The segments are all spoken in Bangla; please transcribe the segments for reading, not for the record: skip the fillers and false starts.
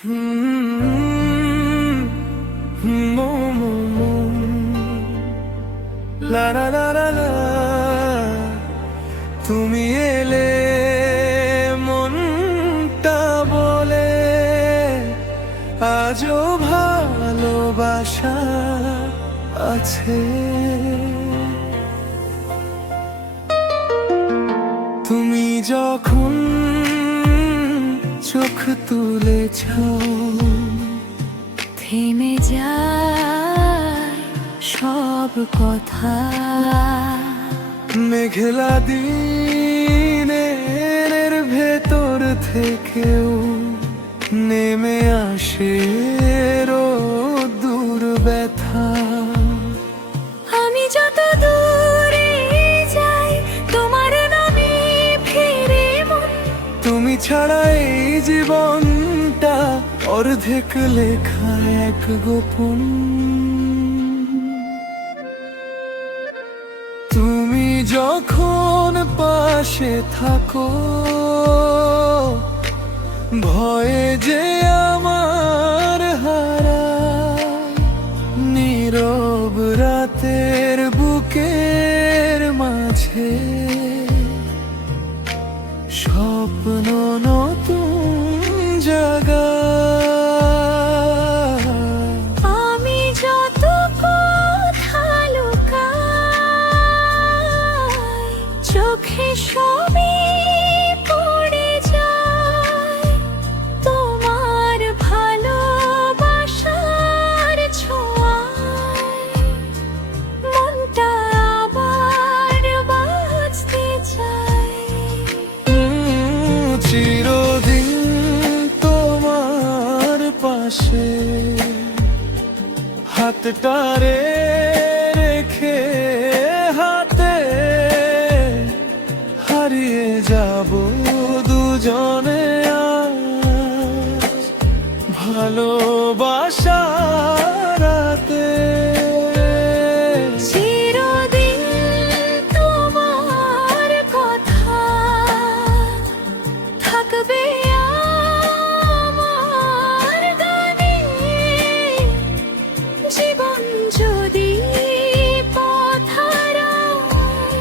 লা লা লা লা লা, তুমি এলে মনটা বলে আজও ভালোবাসা আছে। তুমি যখন চোখ তুলেছ থেমে যায় সব কথা, মেঘলা দিনের ভেতর থেকেও নেমে আসে রোদ্দুর ব্যথা। আমি যত দূরে যাই তোমার নামে ফিরে মন, তুমি ছাড়া এই জীবনটা অর্ধেক লেখা এক গোপন। তুমি যখন পাশে থাকো ভয়ে যে আমার হারায়, নীরব রাতের বুকের মাঝে স্বপ্ন নতুন জায়গা। আমি যত কথা লুকাই চোখে সবই পড়ে যায় তোমার ভালোবাসার ছোঁয়ায়, মনটা আবার বাঁচতে চায়। চিরদিন তোমার পাশে হাতটা রেখে হাতে হারিয়ে যাব দুজনে আজ ভালোবাসা রাতে। চিরদিন তোমার কথা থাকবে আমার গানে, জীবন যদি পথ হারায়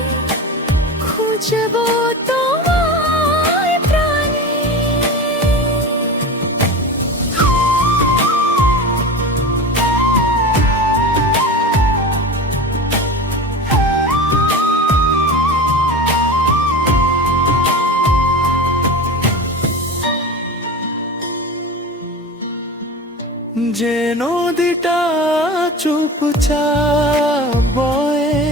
খুঁজবো তোমায় প্রাণে। যে নদীটা চুপচাপ বয়ে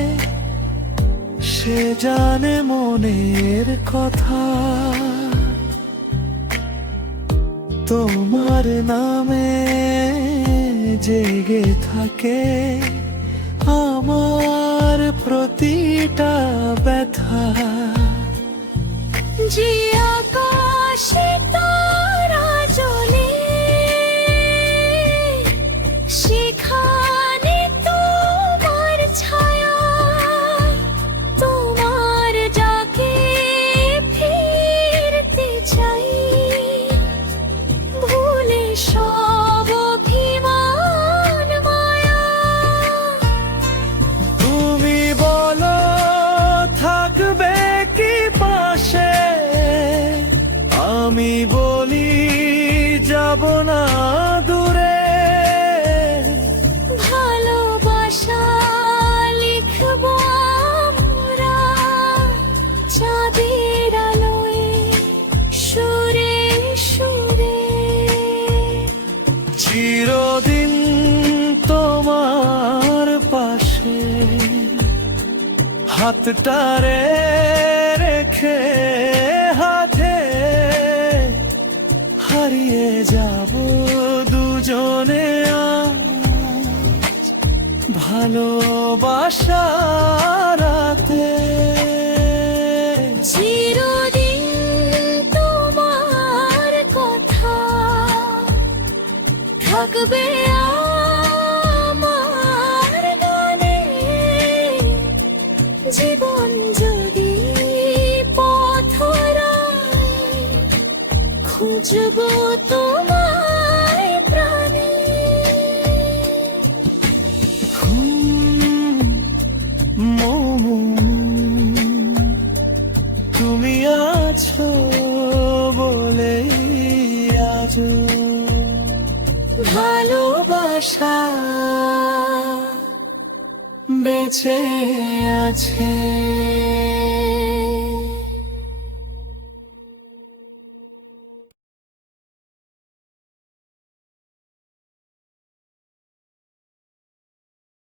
সে জানে মনের কথা, তোমার নামে জেগে থাকে আমার প্রতিটা ব্যথা। যে আকাশে তারা জ্বলে সেখানে তোমার ছায়া, তোমার ডাকে ফিরতে চাই ভুলে সব অভিমান মায়া। তুমি বলো থাকবে কি পাশে, আমি বলি যাব না দূরে। ভালোবাসা লিখবো আমরা চাঁদের আলোয় সুরে সুরে। চিরদিন তোমার পাশে হাতটা রেখে হাতে হারিয়ে যাব দুজনে আজ ভালোবাসা রাতে। চিরদিন তোমার কথা থাকবে আমার গানে, জীবন যদি পথ হারায় খুঁজবো তোমার ভালোবাসা বেঁচে আছে।